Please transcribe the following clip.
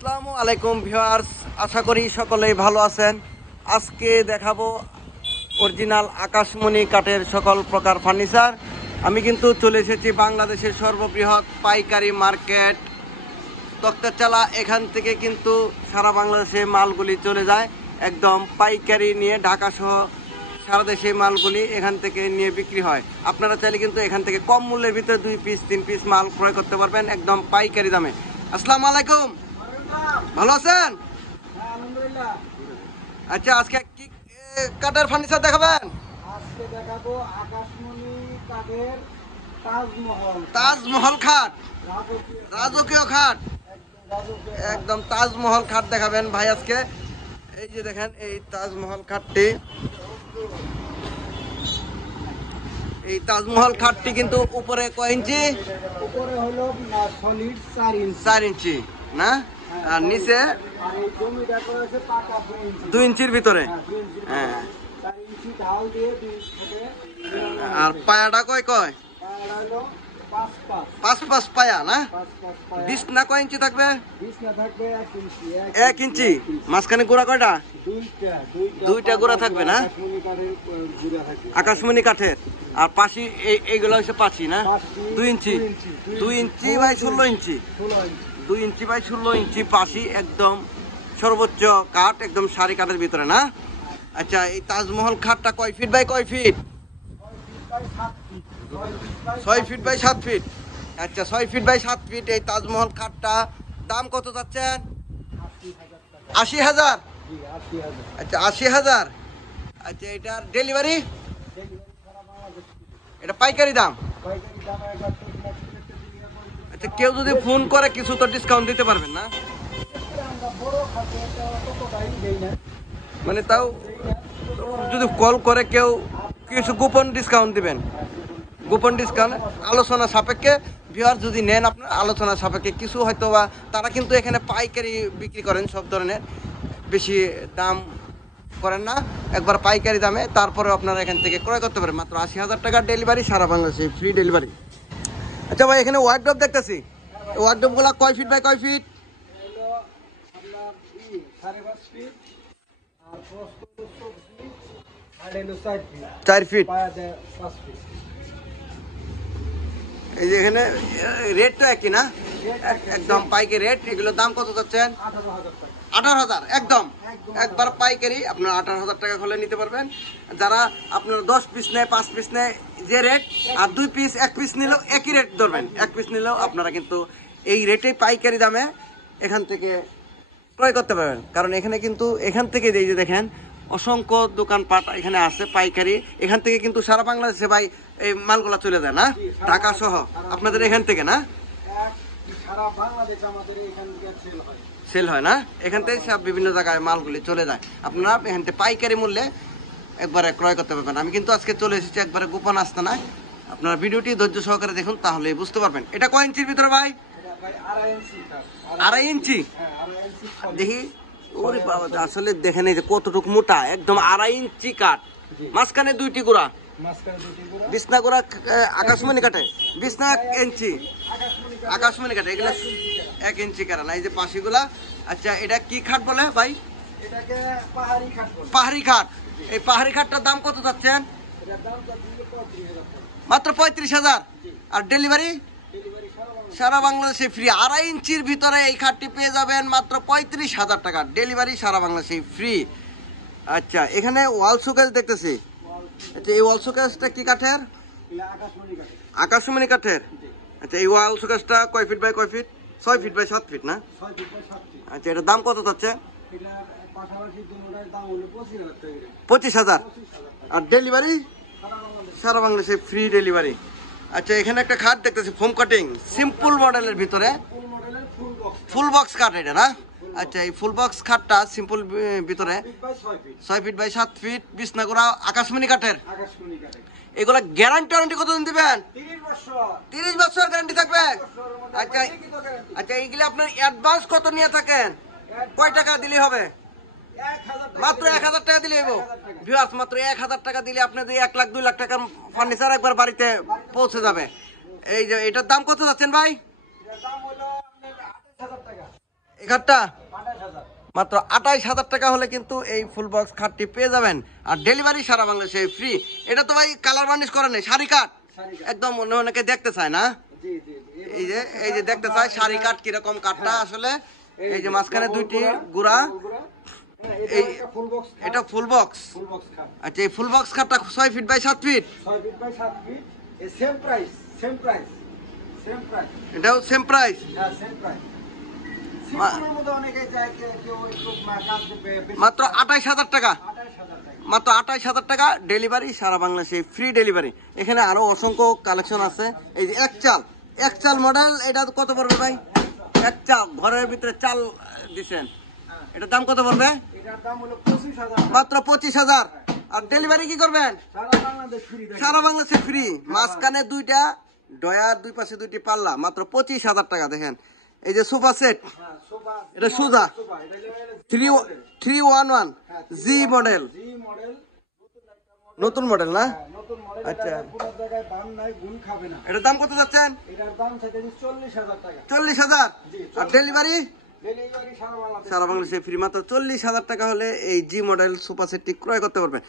আসসালামু আলাইকুম ভিউয়ার্স, আশা করি সকলেই ভালো আছেন। আজকে দেখাবো অরিজিনাল আকাশমণি কাঠের সকল প্রকার ফার্নিচার। আমি কিন্তু চলে এসেছি বাংলাদেশের সর্ববৃহৎ পাইকারি মার্কেট তক্তাচালা। এখান থেকে কিন্তু সারা বাংলাদেশে মালগুলি চলে যায়, একদম পাইকারি নিয়ে ঢাকা সহ সারা দেশে মালগুলি এখান থেকে নিয়ে বিক্রি হয়। আপনারা চাইলে কিন্তু এখান থেকে কম মূল্যের ভিতরে 2 পিস 3 পিস মাল ক্রয় করতে পারবেন একদম পাইকারি দামে। আসসালামু আলাইকুম, ভালো আছেন? আচ্ছা, আজকে কি কাঠের ফার্নিচার দেখাবেন? আজকে দেখাবো আকাশমণি কাঠের তাজমহল। তাজমহল খাট, রাজকীয় খাট, একদম তাজমহল খাট দেখাবেন ভাই আজকে। এই যে দেখেন এই তাজমহল খাটটি, এই তাজমহল খাটটি কিন্তু উপরে কয় ইঞ্চি? উপরে হলো সলিড 4 ইঞ্চি। 4 ইঞ্চি না, আর নিচে আর এই জমিটা করা হয়েছে পাকা 2 ইঞ্চির ভিতরে। 2 ইঞ্চি, হ্যাঁ, 4 ইঞ্চি ঢাল দিয়ে 2 থেকে। আর পায়াটা কয় কয়? পায়াটা হলো 5 5 5 5 পায়া না? 5 5 পায়া। বিছনা কয় ইঞ্চি থাকবে? বিছনা থাকবে 1 ইঞ্চি। 1 ইঞ্চি। মাঝখানে গোড়া কয়টা? দুইটা গোড়া থাকবে না? আকাশমণি কাঠের গুড়া থাকবে। আকাশমণি কাঠের। আর পাশি এইগুলো হচ্ছে পাশি না? 2 ইঞ্চি। 2 inch by 16 inch. 2 inch by 16 ইঞ্চি পাশি, একদম সর্বোচ্চ কাঠ, একদম সারি কাঠের ভিতরে না? আচ্ছা, এই তাজমহল খাটটা কয় ফিট বাই কয় ফিট? 6 feet by 7 feet. আচ্ছা, 6 ফিট বাই 7 ফিট এই তাজমহল খাটটা দাম কত যাচ্ছেন? 80,000। আচ্ছা, 80,000। আচ্ছা, এটার ডেলিভারি? এটা পাইকারি দাম। আচ্ছা, কেউ যদি ফোন করে কিছু তো ডিসকাউন্ট দিতে পারবেন না? মানে তাও যদি কল করে কেউ কিছু গোপন ডিসকাউন্ট দিবেন? গোপন ডিসকাউন্ট আলোচনা সাপেক্ষে ভিউয়ার যদি নেন আপনার আলোচনা সাপেক্ষে কিছু হয়তো বা তারা কিন্তু এখানে পাইকারি বিক্রি করেন, সব ধরনের বেশি দাম করেন না, একবার পাইকারি দামে। তারপরে আপনারা এখান থেকে ক্রয় করতে পারেন। মাত্র 80,000 টাকার ডেলিভারি, সারা বাংলাদেশে ফ্রি ডেলিভারি। আচ্ছা ভাই, এখানে ওয়ার্ডরোব দেখতেছি, ওয়ার্ডরোবগুলো কয় ফিট বাই কয় ফিট? 4 ফিট। এই যে এখানে রেট তো একই না, একদম পাইকারি রেট। এগুলোর দাম কত যাচ্ছেন? 18,000 একদম, একবার পাইকারি আপনার 18,000 টাকা হলে নিতে পারবেন। যারা আপনার 10 পিস নেয়, 5 পিস নেয় যে রেট, আর 2 পিস 1 পিস নিলেও একই রেট ধরবেন। 1 পিস নিলেও আপনারা কিন্তু এই রেটে পাইকারি দামে এখান থেকে ক্রয় করতে পারবেন। কারণ এখানে কিন্তু এখান থেকে এই যে দেখেন অসংখ্য দোকানপাট এখানে আছে পাইকারি। এখান থেকে কিন্তু সারা বাংলাদেশে ভাই এই মালগুলা চলে যায় না, ঢাকা সহ আপনাদের এখান থেকে না? সারা বাংলাদেশে আমাদের এখান থেকে সেল হয় না? এখান থেকে সব বিভিন্ন জায়গায় মালগুলি চলে যায়। আপনারা এখান থেকে পাইকারি মূল্যে একবারে ক্রয় করতে পারবেন। আমি কিন্তু আজকে চলে এসেছি একবারে গোপন আস্তানায়। আপনারা ভিডিওটি ধৈর্য সহকারে দেখুন, তাহলে বুঝতে পারবেন। এটা কয় ইঞ্চির ভিতরে ভাই? 2.5 ইঞ্চি। দেখি, ওরে বাবা, আসলে দেখেন এই যে কতটুকু মোটা, একদম 2.5 ইঞ্চি কাঠ, মাঝখানে 2টি গোড়া। বিছনা গোড়া আকাশমণি কাঠে, বিছনা 1 ইঞ্চি আকাশমণি কাঠে, এগুলো 1 ইঞ্চি কারা না? এই যে পাশিগুলা। আচ্ছা, এটা কি খাট বলে ভাই? পাহাড়ি খাট। এই পাহাড়ি খাটটার দাম কত যাচ্ছেন? মাত্র 35,000। আর ডেলিভারি সারা বাংলাদেশে ফ্রি। 2.5 ইঞ্চির ভিতরে এই খাটটি পেয়ে যাবেন মাত্র 35,000 টাকা, ডেলিভারি সারা বাংলাদেশে ফ্রি। আচ্ছা, এখানে ওয়াল শোকেস দেখতেছি। আচ্ছা, এই ওয়াল শোকেসটা কি কাঠের? আকাশমণি কাঠের। আচ্ছা, এই ওয়াল শোকেসটা কয় ফিট বাই কয় ফিট? 6 ফিট বাই 7 ফিট না? আচ্ছা, এটার দাম কত যাচ্ছে? 25,000। আর ডেলিভারি সারা বাংলাদেশে ফ্রি ডেলিভারি। আচ্ছা, এখানে একটা খাট দেখতেছি ফোম কাটিং, সিম্পল মডেলের ভিতরে ফুল বক্স কাঠ এটা না? আচ্ছা, এই ফুল বক্স খাটটা সিম্পল ভিতরে 6 ফিট বাই 7 ফিট, বিছনা গোড়া আকাশমণি কাঠের। এগুলা গ্যারান্টি ওয়ারেন্টি কতদিন দিবেন? 30 বছর গ্যারান্টি থাকবে। আচ্ছা আচ্ছা, এইগুলো আপনার অ্যাডভান্স কত নিয়ে থাকেন? কয় টাকা দিলে হবে? মাত্র 1,000 টাকা দিলে হইব। ভিউয়ার্স, মাত্র 1,000 টাকা দিলে আপনাদের 1 লাখ 2 লাখ টাকার ফার্নিচার একবার বাড়িতে পৌঁছে যাবে। এই যে এটার দাম কত যাচ্ছেন ভাই? এই খাটটা 28,000 মাত্র 28,000 টাকা হলে কিন্তু এই ফুল বক্স খাটটি পেয়ে যাবেন। আর ডেলিভারি সারা বাংলাদেশে ফ্রি। এটা তো ভাই কালার বার্নিশ করে নেই, শাড়ি কাট একদম অনেকে দেখতে চায় না। জি জি জি। এই যে দেখতে চায় শাড়ি কাট কিরকম কাটটা আসলে। এই যে মাঝখানে দুইটি গুড়া, এই ফুল বক্স, এটা ফুল বক্স। ফুল বক্স খাট আচ্ছা এই ফুল বক্স খাটটা 6 feet by 7 feet. 6 feet by 7 feet. এই same price, same price, same price. এটাও সেম প্রাইস। হ্যাঁ সেম প্রাইস। সিম্পলের মধ্যে অনেকে চায় কেউ একটু কাজ বেশি। মাত্র 28,000 টাকা। 28,000 টাকা। মাত্র 28,000 টাকা ডেলিভারি সারা বাংলাদেশে ফ্রি ডেলিভারি। এখানে আরো অসংখ্য কালেকশন আছে। এই যে এক চাল মডেল, এটা কত পড়বে ভাই? এক চাল ঘরের ভিতরে চাল দিছেন, এটার দাম কত পড়বে? এটার দাম হলো 25,000 টাকা। মাত্র 25,000। আর ডেলিভারি কি করবেন? সারা বাংলাদেশ ফ্রি থাকে। সারা বাংলাদেশে ফ্রি। মাঝখানে দুইটা ডয়ার, দুই পাশে দুইটি পাল্লা, মাত্র 25,000 টাকা। দেখেন এই যে সোফা সেট, হ্যাঁ সোফা, এটা সোজা সোফা এটা হলো 311 জি মডেল, জি মডেল, নতুন মডেল না? নতুন মডেল। আচ্ছা। এটা পুরো জায়গায় দাম নাই, গুণ খাবে না। এটার দাম কত যাচ্ছেন? এটার দাম চাইতে 40,000 টাকা। 40,000। জি, আর ডেলিভারি ডেলিভারি সারা বাংলাদেশ। সারা বাংলাদেশে ফ্রি। মাত্র 40,000 টাকা হলে এই জি মডেল সোফা সেটটি ক্রয় করতে পারবেন।